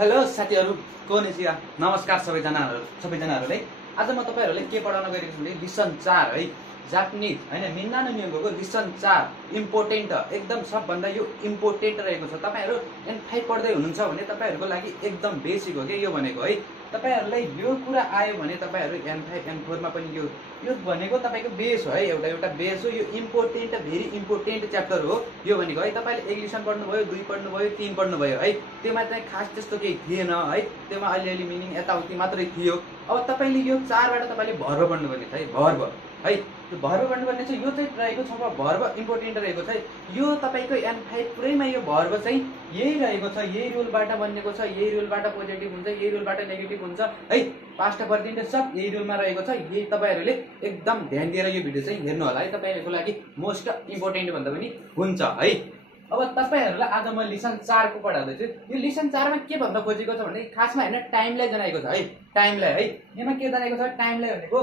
Hello साथीहरु, कोनेचिया नमस्कार सबैजनाहरुले। आज म तपाईहरुलाई के पढाउन गएको छु भने लिसन 4 है, जापानिज हैन मिन्नानो नियमको लिसन 4 इम्पोर्टेन्ट एकदम सबभन्दा यो इम्पोर्टेन्ट रहेको छ। तपाईहरु N5 पढ्दै हुनुहुन्छ भने तपाईहरुको लागि एकदम बेसिक हो के यो भनेको है। तपाईहरुलाई यो कुरा आयो भने तपाईहरु N5 N4 मा पनि यो भनेको तपाईको बेस हो है, एउटा बेस हो। यो इम्पोर्टेन्ट भेरी इम्पोर्टेन्ट च्याप्टर हो यो भनेको है। तपाईले एक लिसन पढ्नुभयो, 2 पढ्नुभयो, 3 पढ्नुभयो है, त्यसमा चाहिँ खास त्यस्तो केही थिएन है, त्यसमा अलिअलि मिनिङ यताउति मात्रै थियो। अब तपाईले यो 4 बाट तपाईले भर्ब पढ्नुपर्ने छ है, भर्ब है। त्यो भर्ब पढ्नुपर्ने छ, यो चाहिँ रहेको छ भर्ब इम्पोर्टेन्ट रहेको छ। यो तपाईको N5 पुरैमा यो भर्ब चाहिँ यही रहेको छ, यही रुलबाट बनेको छ, यही रुलबाट पोजिटिभ हुन्छ, यही रुलबाट नेगेटिभ हुन्छ है। पास्ट पर्सेन्टेज सब यही रुलमा रहेको छ। यही तपाईहरुले एकदम ध्यान दिएर यो भिडियो चाहिँ हेर्नु होला है, तपाईहरुको लागि मोस्ट इम्पोर्टेन्ट भन्दा पनि हुन्छ है। अब तपाईहरुलाई आज म लिसन 4 को पढाउँदै छु। यो लिसन 4 मा के भन्न खोजेको छ भने खासमा हैन टाइमलाई जनाएको छ है, टाइमलाई है। यहाँ के जनाएको छ टाइमलाई भनेको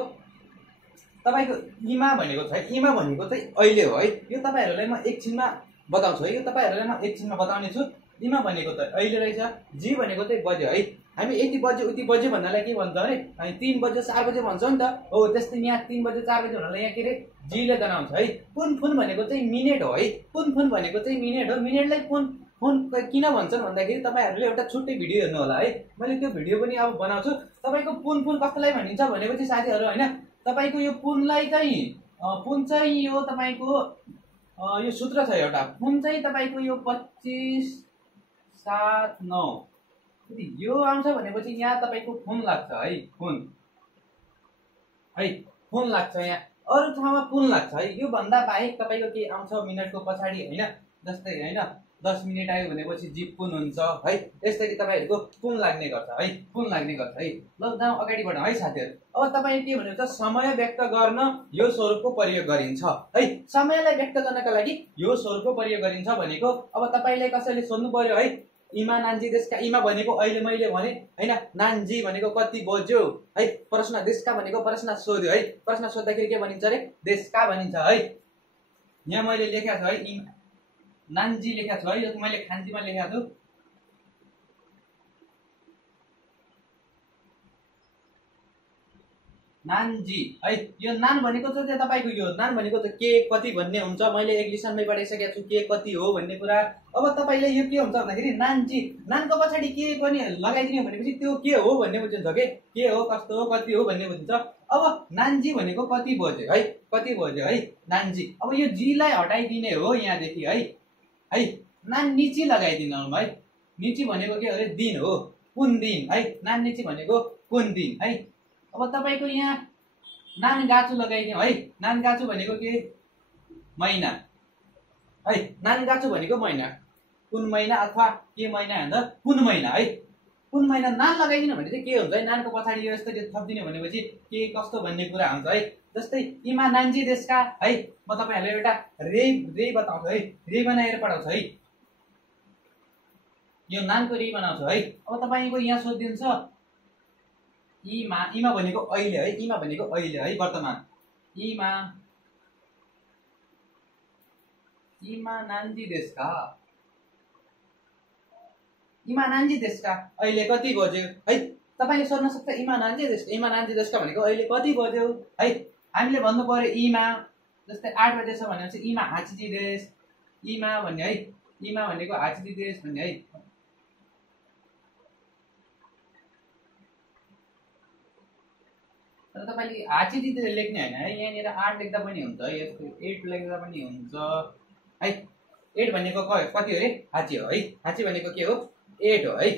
तपाईको इमा भनेको छ है, इमा भनेको चाहिँ अहिले हो है। यो तपाईहरुलाई म एकछिनमा बताउँछु है, यो तपाईहरुलाई म एकछिनमा बताउने छु। इमा भनेको त अहिले रहेछ, जी भनेको चाहिँ बज्यो है। हामी यति बज्यो उति बज्यो भन्नलाई के भन्छ भने हामी 3 बज्यो 4 बज्यो भन्छौं नि त। हो त्यस्तै यहाँ 3 बज्यो 4 बज्यो भन्नलाई यहाँ के रे जी ले जनाउँछ है। पुन भनेको चाहिँ मिनेट हो है, पुन भनेको चाहिँ मिनेट हो। मिनेटलाई फोन किन भन्छन् भन्दाखेरि तपाईहरुले एउटा छुट्टै भिडियो हेर्नु होला है, मैले त्यो भिडियो पनि अब बनाउँछु। तपाईको पुन कस्तोलाई भनिन्छ भनेपछि साथीहरु हैन, तपाईको यो पुनलाई चाहिँ पुन चाहिँ यो तपाईको यो सूत्र छ एउटा। पुन चाहिँ तपाईको यो 25 7 9 यो आउँछ भनेपछि यहाँ तपाईको पुन लाग्छ है, पुन है, पुन लाग्छ। यहाँ अरु ठाउँमा पुन लाग्छ है। यो भन्दा बाहेक तपाईको के आउँछ मिनेटको पछाडी हैन, जस्तै हैन 10 मिनेट आयो भनेपछि जी पुन हुन्छ है। यसरी तपाईहरुको पुन लाग्ने गर्छ है, पुन लाग्ने गर्छ है। ल जाऊ अगाडि बढौं है साथीहरु। अब तपाईले के भन्नुहुन्छ समय व्यक्त गर्न यो स्वरूपको प्रयोग गरिन्छ है। समयलाई व्यक्त गर्नका लागि यो स्वरूपको प्रयोग गरिन्छ भनेको अब तपाईले कसैले सोध्नु पर्यो है, इमा नान्जी देशका, इमा भनेको अहिले मैले भने हैन, नान्जी भनेको कति बज्यो है। प्रश्न देशका भनेको प्रश्न सोध्यो है, प्रश्न सोध्दाखेरि के भनिन्छ रे देशका भनिन्छ है। यहाँ मैले लेखेको छु है, इमा नान्जी लेखेको छु है, यो मैले खान्जीमा लेखेको छु। नान्जी है, यो नान भनेको चाहिँ तपाईको यो नान भनेको चाहिँ के कति भन्ने हुन्छ। मैले एक लिसनमै पढाइसकेको छु के कति हो भन्ने कुरा। अब तपाईले यो के हुन्छ भन्दाखेरि नान्जी, नानको पछाडी के पनि लगाइदिने भनेपछि त्यो के हो भन्ने बुझिन्छ के हो कस्तो हो कति हो भन्ने बुझिन्छ। अब नान्जी भनेको कति बज्यो है, कति बज्यो है नान्जी। अब यो जी लाई हटाइदिने हो यहाँ देखि है, है नान निची लगाइदिनु है। निची भनेको के अरे दिन हो, कुन दिन है, नान निची भनेको कुन दिन है। अब तपाईको यहाँ नान गाछु लगाइदियौ है, नान गाछु भनेको के महिना है, नान गाछु भनेको महिना, कुन महिना अथवा के महिना भन्दा कुन महिना है। कुन महिना नान लगाइदिनु भने चाहिँ के हुन्छ है, नानको पछाडी यो यस्तै थप्दिने भनेपछि के कस्तो भन्ने कुरा हुन्छ है। जस्तै इमा नान्जी देशका है, म तपाईहरुलाई एउटा रे बताउँछु है, रे बनाएर पढाउँछु है। यो नानको रे बनाउँछु है। अब तपाईको यहाँ सोधिन्छ इमा भनेको अहिले है, इमा भनेको अहिले है वर्तमान। इमा नान्जी देशका, इमा नान्जी देशका अहिले कति बज्यो है। तपाईले सोध्न सक्छ इमा नान्जी देशका भनेको अहिले कति बज्यो है। हामीले भन्नु पर्यो इमा, जस्तै 8 बजे छ भनेपछि इमा हाचिजी देश, इमा भन्ने है, इमा भनेको हाचिजी देश भन्ने है। तर तपाईले हाचिजी देश लेख्ने हैन है, यहाँनिर 8 लेख्दा पनि हुन्छ, यस्तो 8 लेख्दा पनि हुन्छ है। 8 भनेको कति हो रे हाची हो है, हाची भनेको के हो 8 हो है।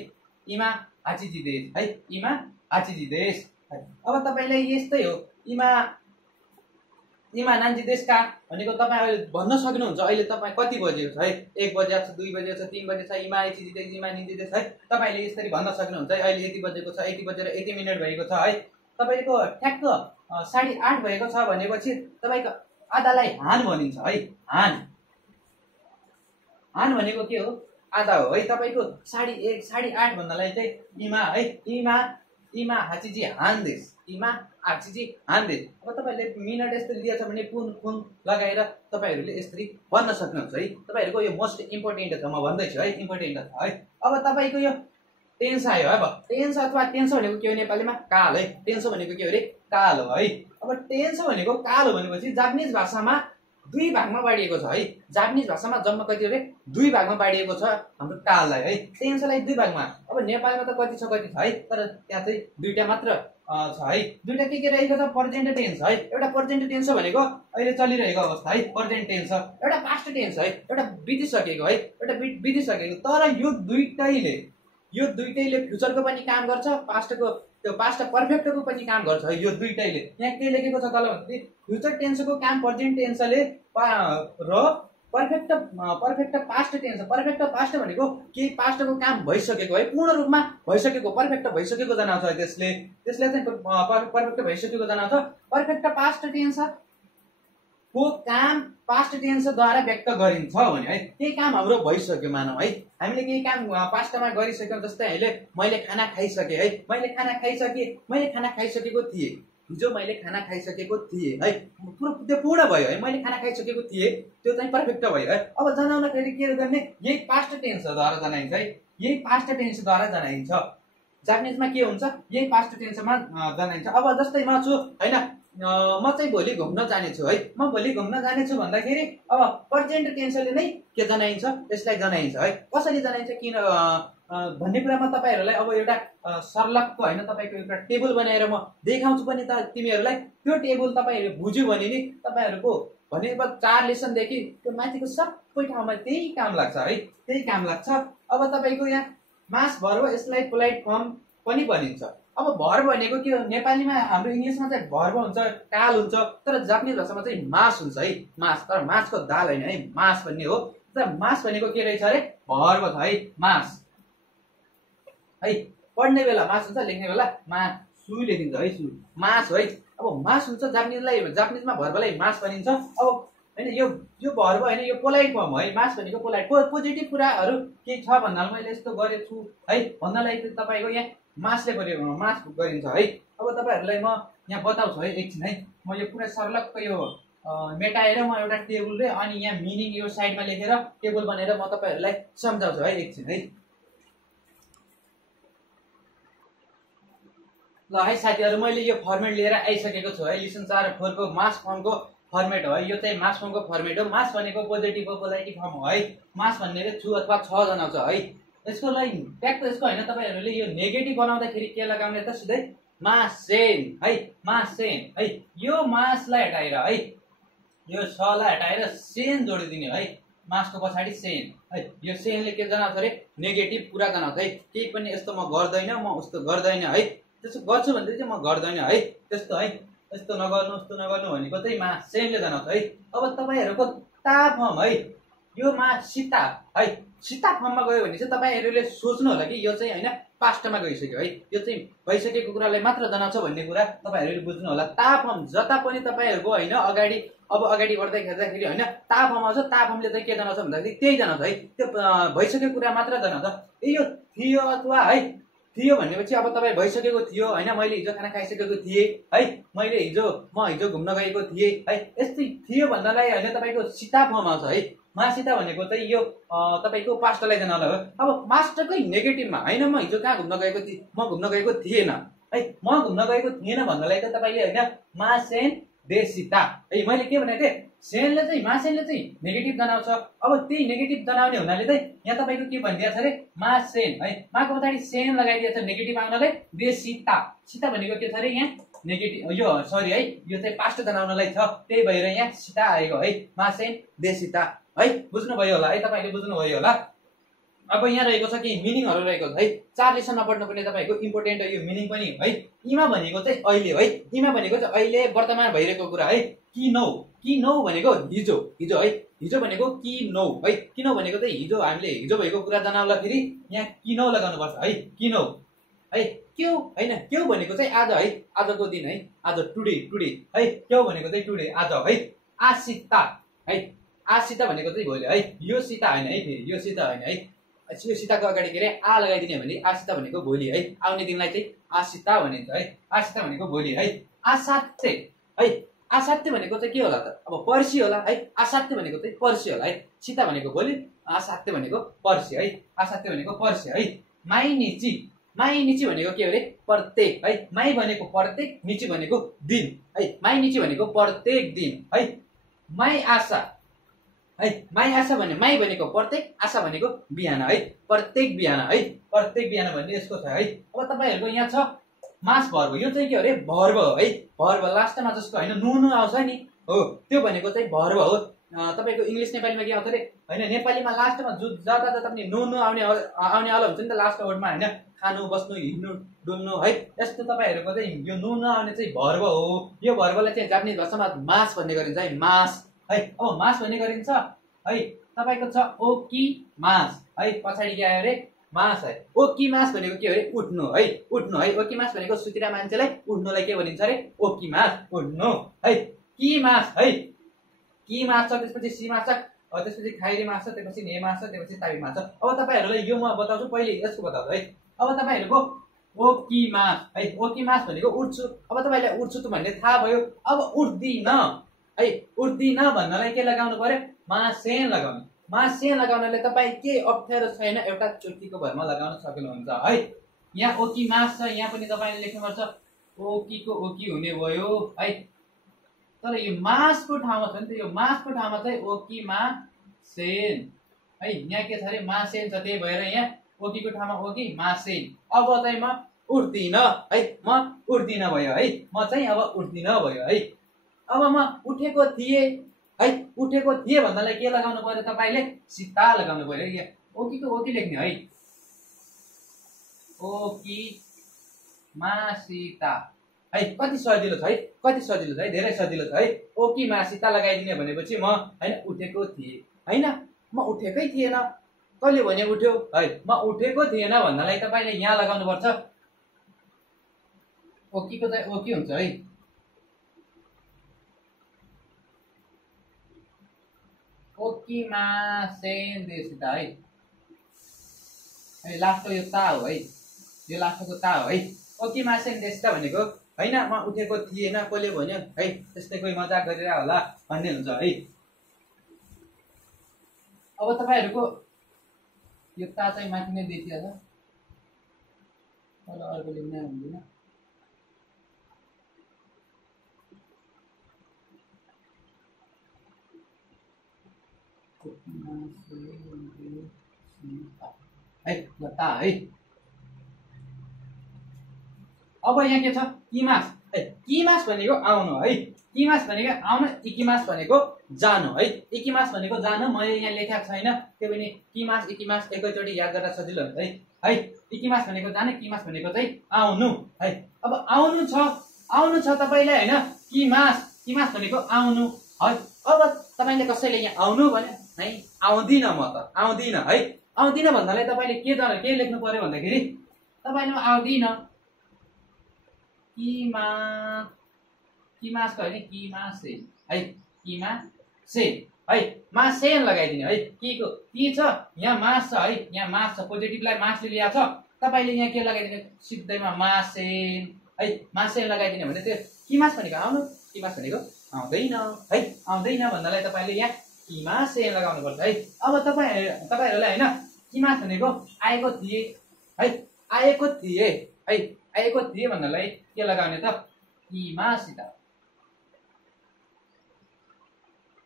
इमा हाचिजी देश है, इमा हाचिजी देश। अब तपाईलाई यस्तै हो, इमा नान्जी देशका भनेको तपाईले भन्न सक्नुहुन्छ अहिले तपाई कति बजेको छ है, 1 बजेको छ, 2 बजेको छ, 3 बजेको छ, इमा हाचिजी देश, इमा नान्जी देश है। तपाईले यसरी भन्न सक्नुहुन्छ है, अहिले यति बजेको छ, यति बजेर यति मिनेट भएको छ है। तपाईको ठ्याक्क 8:30 भएको छ भनेपछि तपाईको आधालाई हान भनिन्छ है, हान। हान भनेको के हो आधा हो है। तपाईको 1:30 8:30 भन्नलाई चाहिँ इमा है, इमा हाचिजी हान देश, इमा हाचिजी हान देश। अब तपाईले मिनेट यस्तो दिएछ भने पुन लगाएर तपाईहरुले यसरी भन्न सक्नुहुन्छ है। तपाईहरुको यो मोस्ट इम्पोर्टेन्ट छ, म भन्दै छु है, इम्पोर्टेन्ट छ है। अब तपाईको यो टेन्स आयो है। अब टेन्स अथवा टेन्स भनेको के हो नेपालीमा? काल है। टेन्स भनेको के हो रे? काल हो है। अब टेन्स भनेको काल हो भनेपछि जापानिज भाषामा दुई भागमा बाँडिएको छ है। जापानिज भाषामा जम्मा कति हो रे? दुई भागमा बाँडिएको छ हाम्रो काललाई है। टेन्सलाई दुई भागमा। अब नेपालमा त कति छ है, तर त्यहाँ चाहिँ दुईटा मात्र छ है। दुईटा के रहेको छ? प्रेजेन्ट टेन्स है। एउटा प्रेजेन्ट टेन्स भनेको अहिले चलिरहेको अवस्था है, प्रेजेन्ट टेन्स। एउटा पास्ट टेन्स है, एउटा बितिसकेको है, एउटा बितिसकेको। तर यो दुईटैले फ्युचरको पनि काम गर्छ, पास्टको त्यो पास्ट पर्फेक्टको पनि काम गर्छ है। यो दुईटैले यहाँ के लेखेको छ तल भन्दा फ्युचर टेन्सको काम प्रेजेन्ट टेन्सले र perfect past tense. Perfect past भनेको केही पास्टको काम भइसकेको है, पूर्ण रूपमा भइसकेको, पर्फेक्ट भइसकेको जनाउँछ है। त्यसले चाहिँ पर्फेक्ट भइसकेको जनाउँछ। पर्फेक्ट पास्ट टेन्स को काम पास्ट टेन्सद्वारा व्यक्त गरिन्छ भने है, केही काम हाम्रो भइसक्यो मानौ है, हामीले केही काम पास्टमा गरिसक्यौँ। जस्तै अहिले मैले खाना खाइसकेँ है, मैले खाना खाइसकेको थिएँ, हिजो मैले खाना खाइसकेको थिएँ है, त्यो पूर्ण भयो है। मैले खाना खाइसकेको थिएँ, त्यो चाहिँ पर्फेक्ट भयो है। अब जनाउनखेरि के गर्ने? यही पास्ट टेन्सद्वारा जनाइन्छ है, यही पास्ट टेन्सद्वारा जनाइन्छ। जापानिजमा के हुन्छ? यही पास्ट टेन्समा जनाइन्छ। अब जस्तै म छु हैन, म चाहिँ भोलि घुम्न जानेछु है, म भोलि घुम्न जानेछु भन्दाखेरि अब प्रेजेन्ट टेन्सले नै के जनाइन्छ? यसलाई जनाइन्छ है। कसरी जनाइन्छ किन भन्ने कुरामा तपाईहरुलाई अब एउटा सर्लकको हैन, तपाईको एउटा टेबल बनाएर म देखाउँछु पनि त तिमीहरुलाई। त्यो टेबल तपाईहरुले बुझ्यो भने नि तपाईहरुको भनेको 4 लेसन देखि त्यो माथिको सबै ठाउँमा त्यही काम लाग्छ है, त्यही काम लाग्छ। अब तपाईको यहाँ मास भर्ब, यसलाई पोलाइट फर्म पनि भनिन्छ। अब भर्ब भनेको के हो? नेपालीमा हाम्रो इंग्लिशमा चाहिँ भर्ब हुन्छ, काल हुन्छ, तर जापानिज भाषामा चाहिँ मास हुन्छ है। मास, तर मासको दाल हैन है, मास भन्ने हो। तर मास भनेको के रहेछ अरे? भर्ब छ है, मास है। पढ्ने बेला मास हुन्छ, लेख्ने बेला मासु लेखिन्छ है, सु मास है। अब मास हुन्छ, जापानिजमा भर्बलाई मास भनिन्छ। अब हैन यो भर्ब हैन, यो पोलाइट फर्म है। मास भनेको पोलाइट पोजिटिभ कुराहरु के छ भन्नाले मैले यस्तो गरेछु है भन्नलाई तपाईको यहाँ मासले मास गरिन्छ है। अब तपाईहरुलाई म यहाँ बताउँछु है एकछिन है। म यो पुरै सर्लकको यो मेटाएर म एउटा टेबल रे अनि यहाँ मिनिङ यो साइडमा लेखेर टेबल बनेर म तपाईहरुलाई सम्झाउँछु है एकछिन है। ल है साथीहरु, मैले यो फर्मेट लिएर आइसकेको छु है। लेसन 4 र 4 को मास फर्मको फर्मेट हो है। यो चाहिँ मास फर्मको फर्मेट हो। मास भनेको पोजिटिभ हो, पोलाइटिभ फर्म हो है। मास भन्नेले छु अथवा छ जनाउँछ है। यसको लागि ट्याक्क यसको हैन, तपाईहरुले यो नेगेटिभ बनाउँदाखेरि के लगाउने त? सिधै मासेन है, मासेन है। यो मासलाई हटाएर है, यो सलाई हटाएर सेन जोडिदिने है। मासको पछाडी सेन है। यो सेनले के जनाउँछ रे? नेगेटिभ कुरा जनाउँछ है। केही पनि यस्तो म गर्दैन, म उस्तो गर्दैन है, त्यसो गर्छु भन्दै चाहिँ म गर्दैन है, त्यस्तो है। यस्तो नगर्नु उस्तो नगर्नु भनेको चाहिँ मासेनले जनाउँछ है। अब तपाईहरुको ता फर्म है, यो मासिता है। सीता फर्ममा गयो भने चाहिँ तपाईहरुले सोच्नु होला कि यो चाहिँ हैन पास्टमा गइसक्यो है, यो चाहिँ भइसकेको कुरालाई मात्र जनाउँछ भन्ने कुरा तपाईहरुले बुझ्नु होला। ता फर्म जता पनि तपाईहरुको हैन अगाडि बढ्दै खेर्दाखेरि हैन ता फर्म आउँछ। ता फर्मले चाहिँ के जनाउँछ भन्दाखेरि त्यही जनाउँछ है, त्यो भइसकेको कुरा मात्र जनाउँछ। यो थियो अथवा है, थियो भनेपछि अब तपाई भइसकेको थियो हैन, मैले हिजो खाना खाइसकेको थिएँ है, म हिजो घुम्न गएको थिएँ है। यस्तै थियो भन्नलाई हैन तपाईको सीता फर्म आउँछ है। मासिता भनेको चाहिँ यो तपाईको पास्टलाई जनाउन हो। अब पास्टकै नेगेटिभमा हैन, म हिजो कहाँ घुम्न गएको थिएँ, म घुम्न गएको थिएन है, म घुम्न गएको थिएन भन्नलाई त तपाईले हैन मासेन देसिता है। मैले के भने थिएँ? सेनले चाहिँ मासेनले चाहिँ नेगेटिभ जनाउँछ। अब त्यही नेगेटिभ जनाउने हुनाले चाहिँ यहाँ तपाईको के भनिदिएको छ अरे? मासेन है। माको पछाडी सेन लगाइदिएको छ नेगेटिभ आउनलाई। देसिता, सीता भनेको के छ अरे? यहाँ नेगेटिभ, यो सरी है, यो चाहिँ पास्ट जनाउनलाई छ, त्यही भएर यहाँ सीता आएको है। मासेन देसिता है। बुझ्नुभयो होला है, तपाईले बुझ्नुभयो होला। अब यहाँ रहेको छ कि मिनिङहरु रहेको छ है। 4 लेसन नपढ्नु पर्ने तपाईको इम्पोर्टेन्ट हो यो मिनिङ पनि है। इमा भनेको चाहिँ अहिले है, इमा भनेको चाहिँ अहिले वर्तमान भइरहेको कुरा है। कि नौ भनेको हिजो है। हिजो भनेको कि नौ है। कि नौ भनेको चाहिँ हिजो हामीले हिजो भएको कुरा जनाउँदाखेरि यहाँ कि नौ लगाउनु पर्छ है। कि नौ है। क्यौ हैन, क्यौ भनेको चाहिँ आज है, आजको दिन है, आज टुडे है। क्यौ भनेको चाहिँ टुडे आज है। आसिता है, आसिता भनेको चाहिँ भोलि है। यो सीता हैन है, फेरि यो सीता हैन है। यो सीताको अगाडि के रे आ लगाइदिने भने आसिता भनेको भोलि है। आउने दिनलाई चाहिँ आसिता भनिन्छ है। आसिता भनेको भोलि है। आसाते है। आसाते भनेको चाहिँ के होला त? अब पर्सि होला है। आसाते भनेको चाहिँ पर्सि होला है। सीता भनेको भोलि, आसाते भनेको पर्सि है। आसाते भनेको पर्सि है। माइनिची माइनिची भनेको के हो अरे प्रत्येक है माइ भनेको प्रत्येक निची भनेको दिन है माइनिची भनेको प्रत्येक दिन है माइ आशा है माइ आशा भने माइ भनेको प्रत्येक आशा भनेको बिहान है प्रत्येक बिहान भन्ने यसको छ है अब तपाईहरुको यहाँ छ मास भर्ब यो चाहिँ के हो अरे भर्ब हो है भर्ब लास्टमा जसको हैन नु आउँछ नि हो त्यो भनेको चाहिँ भर्ब हो तपाईको इंग्लिश नेपालीमा के आउँछ अरे हैन नेपालीमा लास्टमा जता पनि नु आउने आउने हुन्छ नि त लास्ट वर्डमा हैन खानु बस्नु हिँड्नु डुल्नु है यस्तो तपाईहरुको चाहिँ यो नु आउने चाहिँ भर्ब हो यो भर्बलाई चाहिँ जापानिज भाषामा मास भन्ने गरिन्छ है मास है अब मास भन्ने गरिन्छ है तपाईको छ ओकी मास है पछाडी के आयो अरे मास है ओकी मास भनेको के हो अरे उठ्नु है ओकी मास भनेको सुतिरा मान्छेलाई उठ्नुलाई के भनिन्छ अरे ओकी मास उठ्नु है की मास है की मास छ त्यसपछि सी मास छ त्यसपछि खाइरी मास छ त्यसपछि ने मास छ त्यसपछि ताबी मास छ अब तपाईहरुलाई यो म बताउँछु पहिले यसको बताउँछु है अब तपाईहरुको ओकी मास है ओकी मास भनेको उठ्छु अब तपाईलाई उठ्छु त भन्ने थाहा भयो अब उठ्दिन है उठ्दिन भन्नलाई के लगाउनु पर्यो मासेन लगाउनु मासेन लगाउनले तपाई के अप्ठ्यारो छैन एउटा चोटीको भरमा लगाउन सक्नुहुन्छ है यहाँ ओकी मास छ यहाँ पनि तपाईले लेख्नुपर्छ ओकीको ओकी हुने भयो है तर यो मासको ठाउँमा छ नि त यो मासको ठाउँमा चाहिँ ओकी मासेन है यहाँ के छ अरे मासेन छ त्यही भएर यहाँ ओकीको ठाउँमा ओकी मासेन अब चाहिँ म उठ्दिन है म उठ्दिन भयो है म चाहिँ अब उठ्दिन भयो है अब म उठेको थिए है उठेको थिए भन्नलाई के लगाउनु पर्यो तपाईले सीता लगाउनु पर्यो यहाँ ओकीको ओकी लेख्ने है ओकी मासिता है कति सजिलो छ है धेरै सजिलो छ है ओकी मासिता लगाइदिने भनेपछि म हैन उठेको थिए हैन म उठेकै थिएन कहिले भने उठ्यो है म उठेको थिएन भन्नलाई तपाईले यहाँ लगाउनु पर्छ ओकीको चाहिँ ओकी हुन्छ है ओकी मासेन देसिता है लास्टको यो ता हो है यो लास्टको ता हो है ओकी मासेन देसिता भनेको हैन म उठेको थिएन कसले भन्यो है त्यस्तै कोही मजाक गरेर होला भन्ने हुन्छ है अब तपाईहरुको यो ता चाहिँ माथि नै देखिया छ तल अर्को लेख्न हुँदैन है ता है अब यहाँ के छ किमास है किमास भनेको आउनु है किमास भनेको आउनु इकिमास भनेको जानु है इकिमास भनेको जानु मैले यहाँ लेखेको छैन त्यो पनि किमास इकिमास एकैचोटी याद गर्न सजिलो हुन्छ है इकिमास भनेको जानु किमास भनेको चाहिँ आउनु है अब आउनु छ तपाईलाई हैन किमास भनेको आउनु है अब तपाईले कसैले यहाँ आउनु भने है आउँदिन म त आउँदिन है आउँदिन भन्नलाई तपाईले के लेख्नु पर्यो भन्दाखेरि तपाईले आउँदिन किमासको हैन किमासेन है किमासेन है मासेन लगाइदिने है किको कि छ यहाँ मास छ है यहाँ मास छ पोजिटिभलाई मासले ल्याएको छ तपाईले यहाँ के लगाइदिने सिधैमा मासेन है मासेन लगाइदिने भने त्यो किमास भनेको आउनु किमास भनेको आउँदैन है आउँदैन भन्नलाई तपाईले यहाँ किमासेन लगाउनु पर्छ है अब तपाईहरुलाई हैन किमास भनेको आएको थिए है आएको थिए भन्नलाई के लगाउने त किमासिता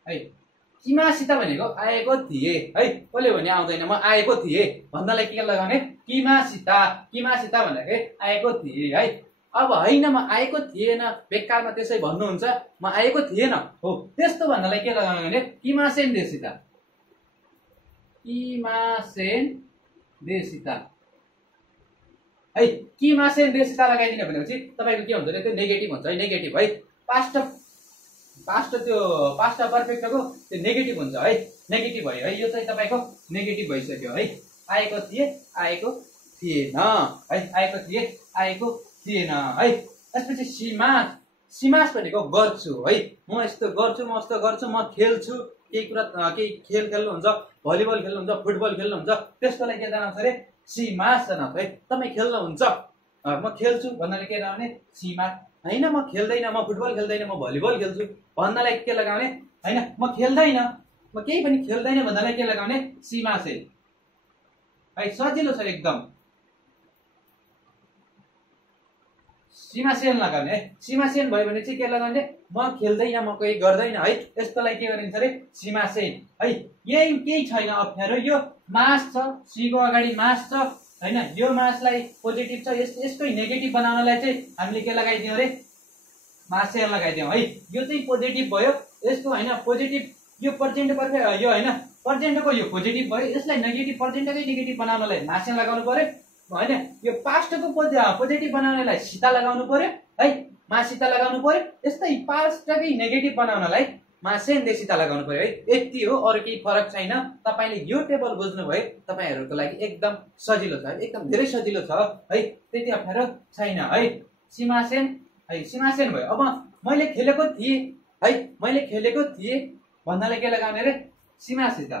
है किमासिता भनेको आएको थिए है कसले भने आउँदैन म आएको थिए भन्नलाई के लगाउने किमासिता भन्दाखेरि आएको थिए है अब हैन म आएको थिएन बेकारमा त्यसै भन्नुहुन्छ म आएको थिएन हो त्यस्तो भन्नलाई के लगाउने किमासेन देसिता है किमासेन देसिता लगाइदिने भनेपछि तपाईको के हुन्छ त्यो नेगेटिभ हुन्छ है नेगेटिभ है पास्ट पर्फेक्टको त्यो नेगेटिभ हुन्छ है नेगेटिभ भयो है यो चाहिँ तपाईको नेगेटिभ भइसक्यो है आएको थिएन है आएको थिएन है त्यसपछि सिमास भनेको गर्छु है म यस्तो गर्छु म खेल्छु केही कुरा केही खेल खेल्नुहुन्छ भलिबल खेल्नुहुन्छ फुटबल खेल्नुहुन्छ त्यसकोलाई के जनाउँछ अरे सिमास जनाउँछ है तपाईँ खेल्नुहुन्छ म खेल्छु भन्नाले के लगाउने सिमास हैन म खेल्दैन म फुटबल खेल्दैन म भलिबल खेल्छु भन्नलाई के लगाउने हैन म खेल्दैन म केही पनि खेल्दैन भन्नलाई के लगाउने सिमासे है सजिलो छ एकदम सीमा सेन लगाउने है। सीमा सेन भयो भने चाहिँ के लगाउने, म खेल्दैन, म केही गर्दैन है, यस्तोलाई के गरिन्छ अरे सीमा सेन है। यही केही छैन अप्ठ्यारो, यो मास छ, सीको अगाडि मास छ हैन, यो मासलाई पोजिटिभ छ, यसकै नेगेटिभ बनाउनलाई चाहिँ हामीले के लगाइदियौँ अरे मास सेन लगाइदियौँ है। यो चाहिँ पोजिटिभ भयो, यसको हैन पोजिटिभ यो पर्सेन्ट यो हैन पर्सेन्टको यो पोजिटिभ भयो, यसलाई नेगेटिभ पर्सेन्टकै नेगेटिभ बनाउनलाई मास सेन लगाउनु पर्यो हैन। यो पास्टको पोजिटिभ बनाउनलाई सीता लगाउनु पर्यो है, मासिता लगाउनु पर्यो। यस्तै पास्टकै नेगेटिभ बनाउनलाई मासेन देसिता लगाउनु पर्यो है। यति हो, अरू केही फरक छैन। तपाईले यो टेबल बुझ्नुभयो, तपाईहरुको लागि एकदम सजिलो छ, एकदम धेरै सजिलो छ है, त्यति अप्ठ्यारो छैन है। सीमासेन है, सीमासेन भयो। अब मैले खेलेको थिएँ है, मैले खेलेको थिएँ भन्नाले के लगाउने रे सीमासिता,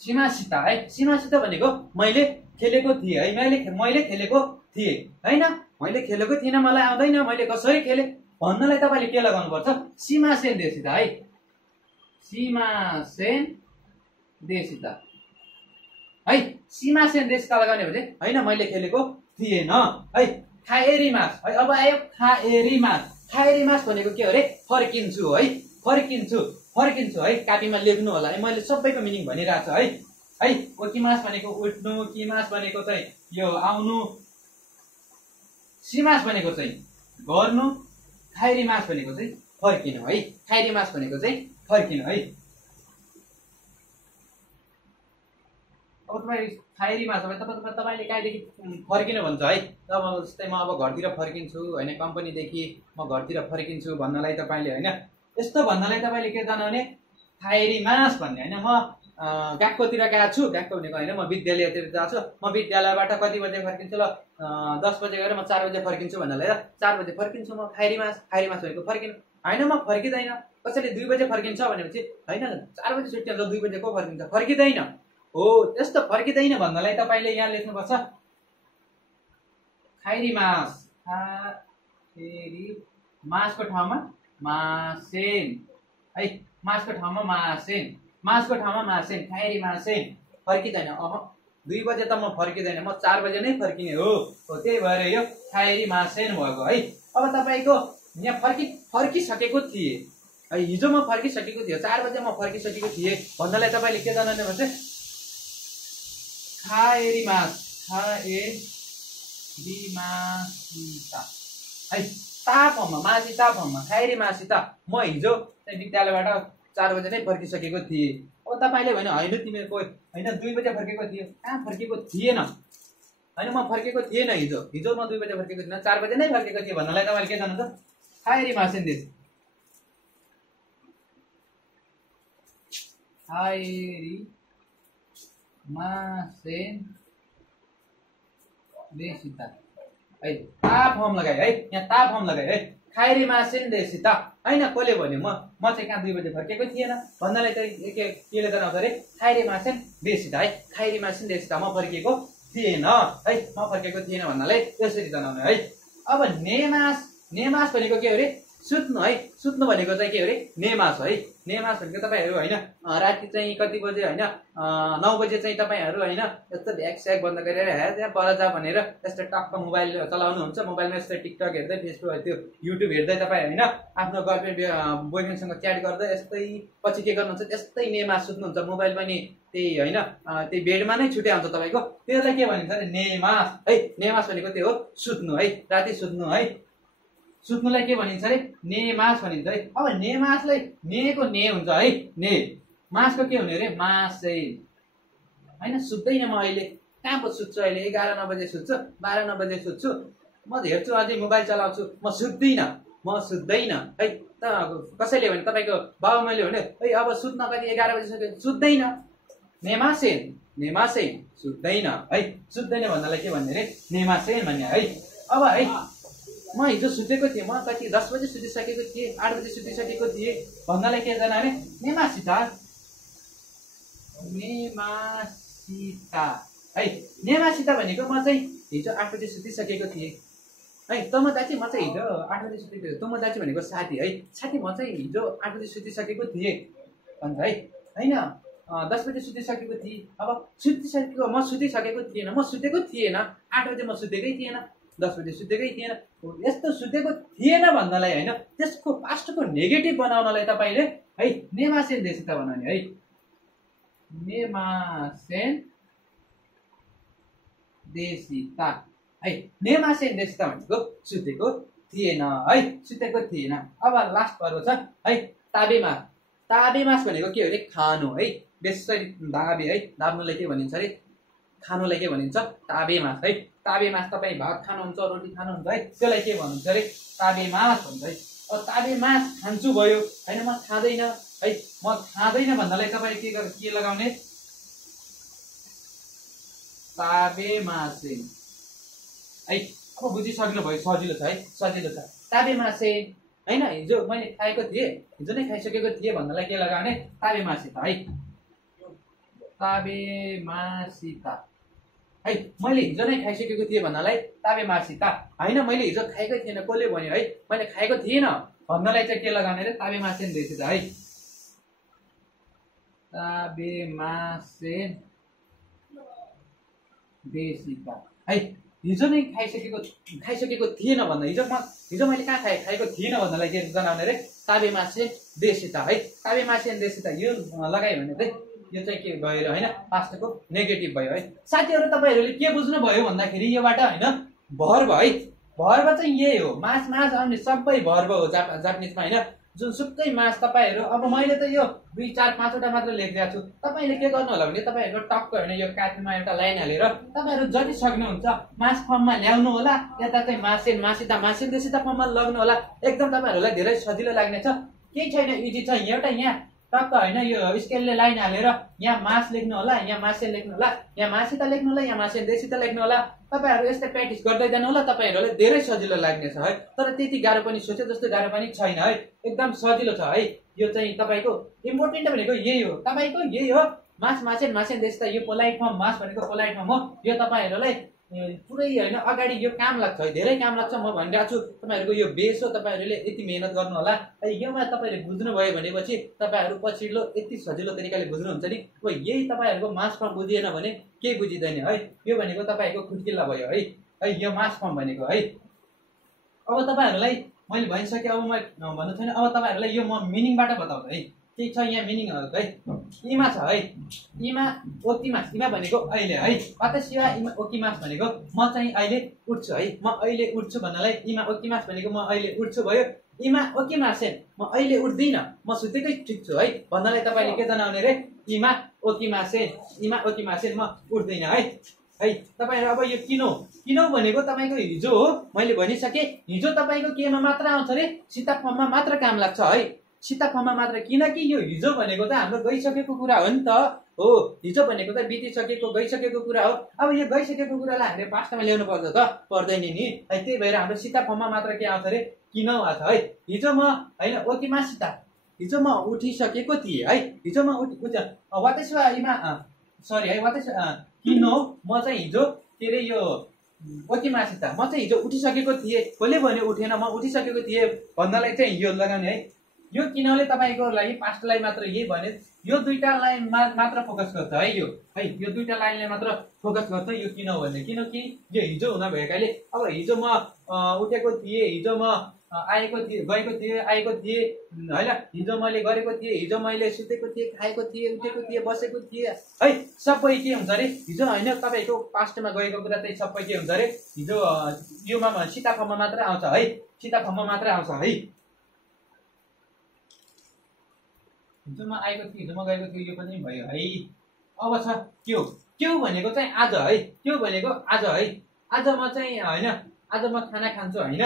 सीमासिता है। सीमासिता भनेको मैले खेलेको थिएँ है, मैले खेलेको थिएँ हैन, मैले खेलेको थिएन, मलाई आउँदैन, मैले कसरी खेले भन्नलाई तपाईले के लगाउनु पर्छ सीमासेन देसिता है, सीमासेन देसिता है। सीमासेन देसिता लगाउने भने हैन मैले खेलेको थिएन है। खाएरी मास है, अब आयो खाएरी मास। खाएरी मास भनेको के हो रे फर्किन्छु है, फर्किन्छु फर्किन्छु है। कापीमा लेख्नु होला है, मैले सबैको मिनिङ भनिरहेको छु है है। ओकिमास भनेको उठ्नु, किमास भनेको चाहिँ यो आउनु, सीमास भनेको चाहिँ गर्नु, खाइरी मास भनेको चाहिँ फर्किनु है। खाइरी मास भनेको चाहिँ फर्किनु है। अब तपाईँ खाइरी मास अब तपाईले कहिलेदेखि फर्किनु भन्छ है। अब जस्तै म अब घरतिर फर्किन्छु हैन, कम्पनीदेखि म घरतिर फर्किन्छु भन्नलाई तपाईले हैन, यस्तो भन्नलाई तपाईले के जनाउने खाइरी मास भन्ने हैन। म गाक्कोतिर गएको छु, गाक्को भनेको हैन म विद्यालयतिर गएको छु, म विद्यालयबाट कति बजे फर्किन्छु ल 10 बजे गएर म 4 बजे फर्किन्छु भन्नलाई 4 बजे फर्किन्छु म। खाइरी मास भनेको फर्किनु हैन, म फर्किदैन। कसैले 2 बजे फर्किन्छ भनेपछि हैन 4 बजे छुट्टी हुन्छ, 2 बजे को फर्किन्छ, फर्किदैन हो। त्यस्तो फर्किदैन भन्नलाई तपाईले यहाँ लेख्नुपर्छ खाइरी मास, खाइरी मासको ठाउँमा मासेन है, मासको ठाउँमा मासेन, मासको ठाउँमा मासेन, खाइरी मासेन। फर्किदैन, 2 बजे त म फर्किदैन, म 4 बजे नै फर्किने हो, त्यही भएर यो खाइरी मासेन भएको है। अब तपाईको यहाँ फर्किसकेको थिए है, हिजो म फर्किसकेको थिएँ, 4 बजे म फर्किसकेको थिएँ भन्नलाई तपाईले के जनाउने भन्छ खाएरी मास, खाएरी मासिता है। तापमा मासी तापमा खाएरी मासिता, म हिजो चाहिँ विद्यालयबाट 4 बजे नै फर्किसकेको थिएँ। अब तपाईले भन्नु हैन तिमीहरुको हैन 2 बजे फर्केको थियो, कहाँ फर्केको थिएन हैन, म फर्केको थिएन हिजो, हिजो म 2 बजे फर्केको थिएन, 4 बजे नै फर्केको थिएँ भन्नलाई तपाईले के जान्नुहुन्छ खाएरी मासेन देश, खाएरी मासेन देशिता है। ताप हम लगाए है, यहाँ ताप हम लगाए है, खाएरी मासेन देशिता हैन। कसले भन्यो म चाहिँ कहाँ 2 बजे फर्केको थिएन भन्नलाई चाहिँ केले जनाउँछ अरे खाएरी मासेन देशिता है। खाएरी मासेन देशिता, म फर्केको थिएन है, म फर्केको थिएन भन्नलाई यसरी जनाउने है। अब नेमास, नेमास भनेको के हो रे सुत्नु है। सुत्नु भनेको चाहिँ के हो रे नेमास है। नेमास भनेको तपाईहरु हैन राति चाहिँ कति बजे हैन 9 बजे चाहिँ तपाईहरु हैन यस्तो भ्याक स्याक बन्द गरेर हे त्यहाँ पर जा भनेर यस्तो टक्क मोबाइल चलाउनु हुन्छ, मोबाइलमा यस्तो टिकटक हेर्दै, फेसबुक त्यो युट्युब हेर्दै तपाई हैन आफ्नो गर्लफ्रेन्ड बोयफ्रेन्डसँग च्याट गर्दै यस्तै पछि के गर्नुहुन्छ त्यस्तै नेमास सुत्नुहुन्छ। मोबाइल पनि त्यही हैन त्यही बेडमा नै छुट्या हुन्छ तपाईको, त्यसलाई के भनिन्छ अरे नेमास है। नेमास भनेको त्यो हो सुत्नु है, राति सुत्नु है। सुत्नुलाई के भनिन्छ अरे नेमास भनिन्छ है। अब नेमासलाई नेको ने हुन्छ है, ने मासको के हुने रे मासेन हैन। सुत्दैन म अहिले, कहाँ पो सुत्छु अहिले, 11-9 बजे सुत्छु, 12-9 बजे सुत्छु, म हेर्छु अझै मोबाइल चलाउँछु, म सुत्दिन, म सुत्दैन है। त कसैले भने तपाईको बाबुआमाले भने है अब सुत्न कति 11 बजे सुत्दैन, नेमासेन, नेमासेन सुत्दैन है। सुत्दैन भन्नलाई के भन्ने रे नेमासेन भन्ने है। अब है म हिजो सुतेको थिएँ, म कति 10 बजे सुतिसकेको थिएँ, 8 बजे सुतिसकेको थिएँ भन्नलाई के जना अरे नेमासिता, नेमासिता है। नेमासिता भनेको म चाहिँ हिजो 8 बजे सुतिसकेको थिएँ है। तँ म दाजु म चाहिँ हिजो 8 बजे सुतेको थिएँ, तँ म दाजु भनेको साथी है, साथी म चाहिँ हिजो 8 बजे सुतिसकेको थिएँ भन्छ है हैन। 10 बजे सुतिसकेको थिएँ। अब सुतिसकेको म सुतिसकेको थिएन, म सुतेको थिएन। 8 बजे म सुतेकै थिएन, 10 बजे सुतेकै थिएन। यस्तो सुतेको थिएन भन्नलाई होइन, त्यसको पास्टको नेगेटिभ बनाउनलाई तपाईँले है नेमासेन देशिता बनाउने है। नेमासेन देशिता है। नेमासेन देशिता भनेको सुतेको थिएन है, सुतेको थिएन। अब लास्ट पर्व छ है ताबेमास। ताबेमास भनेको के हो अरे खानु है। बेसरी दाबे है, दाब्नुलाई के भनिन्छ अरे खानुलाई के भनिन्छ ताबेमास है। ताबेमास तपाईँ भात खानुहुन्छ, रोटी खानुहुन्छ है, त्यसलाई के भन्छ अरे ताबेमास भन्छ है। अब ताबेमास खान्छु भयो होइन, म खाँदैन है, म खाँदैन भन्नलाई तपाईँ के लगाउने ताबेमासेन है। अब बुझिसक्नु भयो, सजिलो छ है, सजिलो छ। ताबेमासेन होइन, हिजो मैले खाएको थिएँ, हिजो नै खाइसकेको थिएँ भन्नलाई के लगाउने ताबेमासिता है। ताबेमासिता है, मैले हिजो नै खाइसकेको थिएँ भन्नलाई ताबेमासिता होइन, मैले हिजो खाएकै थिएन। कसले भन्यो है मैले खाएको थिएन भन्नलाई चाहिँ के लगाउने रे ताबेमासेन देशिता है। ताबेमासेन देशिता है। हिजो नै खाइसकेको थिएन भन्दा हिजो मैले कहाँ खाएको थिएन भन्नलाई के जनाउने रे ताबेमासेन देशिता है। ताबेमासेन देशिता यो लगायो भने चाहिँ यो चाहिँ के भयो होइन, पास्टको नेगेटिभ भयो है। साथीहरू तपाईँहरूले के बुझ्नु भयो भन्दाखेरि योबाट होइन भर्ब है, भर्ब चाहिँ यही हो। मास मास आउने सबै भर्ब हो जापानिजमा होइन। जुनसुकै मास तपाईँहरू, अब मैले त यो 2, 4, 5 वटा मात्र लेखिदिएको छु। तपाईँले के गर्नु होला भने तपाईँहरूको टक्क होइन यो काठमा एउटा लाइन हालेर तपाईँहरू जति सक्नुहुन्छ मास फर्ममा ल्याउनु होला, यता चाहिँ मासेन मासिता मासेन देशिता फर्ममा लग्नु होला। एकदम तपाईँहरूलाई धेरै सजिलो लाग्नेछ, केही छैन, इजी छ। एउटा यहाँ टक्क होइन यो स्केलले लाइन हालेर यहाँ मास लेख्नु होला, यहाँ मासेन लेख्नु होला, यहाँ मासिता लेख्नु होला, यहाँ मासेन देशिता लेख्नु होला। तपाईँहरू यस्तै प्र्याक्टिस गर्दै जानु होला, तपाईँहरूलाई धेरै सजिलो लाग्नेछ है। तर त्यति गाह्रो पनि सोचे जस्तो गाह्रो पनि छैन है, एकदम सजिलो छ है। यो चाहिँ तपाईँको इम्पोर्टेन्ट भनेको यही हो, तपाईँको यही हो। मास मासेन मासेन देशिता यो पोलाइट फर्म, मास भनेको पोलाइट फर्म हो। यो तपाईँहरूलाई पुरै होइन अगाडि यो काम लाग्छ है, धेरै काम लाग्छ। म भनिरहेको छु तपाईँहरूको यो बेस हो, तपाईँहरूले यति मेहनत गर्नु होला। योमा तपाईँहरूले बुझ्नुभयो भनेपछि तपाईँहरू पछिल्लो यति सजिलो तरिकाले बुझ्नुहुन्छ नि। अब यही तपाईँहरूको मास फर्म बुझिएन भने केही बुझिँदैन है। यो भनेको तपाईँको खुड्किल्ला भयो है, यो मास फर्म भनेको है। अब तपाईँहरूलाई मैले भनिसकेँ, अब म भन्नु छैन। अब तपाईँहरूलाई यो म मिनिङबाट बताउँछु है, के छ यहाँ मिनिङहरू है। इमा छ है, इमा ओकिमास। इमा भनेको अहिले है, वातासी वा इमा ओकिमास भनेको म चाहिँ अहिले उठ्छु है, म अहिले उठ्छु भन्नलाई इमा ओकिमास भनेको म अहिले उठ्छु भयो। इमा ओकिमासेन म अहिले उठ्दिनँ, म सुतेकै ठिक छु है भन्नलाई तपाईँले के जनाउने रे इमा ओकिमासेन। इमा ओकिमासेन म उठ्दिनँ है। है तपाईँहरू अब यो किनो भनेको तपाईँको हिजो हो, मैले भनिसकेँ। हिजो तपाईँको केमा मात्र आउँछ रे सीता फर्ममा मात्र काम लाग्छ है, सीता फर्ममा मात्र। किनकि यो हिजो भनेको त हाम्रो गइसकेको कुरा हो नि त हो। हिजो भनेको त बितिसकेको गइसकेको कुरा हो। अब यो गइसकेको कुरालाई हामीले पास्टमा ल्याउनु पर्छ त पर्दैन नि है। त्यही भएर हाम्रो सीता फर्ममा मात्र के आउँछ रे किन आउँछ है। हिजो म होइन ओकिमासिता, हिजो म उठिसकेको थिएँ है, हिजो म वातासी वा इमा सरी है वातासी किनो म चाहिँ हिजो के अरे यो ओकिमासिता म चाहिँ हिजो उठिसकेको थिएँ। कसले भन्यो उठेन, म उठिसकेको थिएँ भन्नलाई चाहिँ यो लगाउने है। यो किनले तपाईँको लागि पास्टलाई मात्र यही भने यो दुईटा लाइन मात्र फोकस गर्छ है। यो है यो दुईटा लाइनले मात्र फोकस गर्छ यो किन भने, किनकि यो हिजो हुन भएकाले। अब हिजो म उठेको थिएँ, हिजो म आएको थिएँ, गएको थिएँ, आएको थिएँ होइन, हिजो मैले गरेको थिएँ, हिजो मैले सुतेको थिएँ, खाएको थिएँ, उठेको थिएँ, बसेको थिएँ है। सबै के हुन्छ अरे हिजो होइन, तपाईँको पास्टमा गएको कुरा चाहिँ सबै के हुन्छ अरे हिजो योमा सीता फर्ममा मात्र आउँछ है, सीता फर्ममा मात्र आउँछ है। हिजोमा आएको थियो, हिजोमा गएको थियो, यो पनि भयो है। अब छ क्यौ भनेको चाहिँ आज है, क्यौ भनेको आज है। आज म चाहिँ होइन, आज म खाना खान्छु होइन,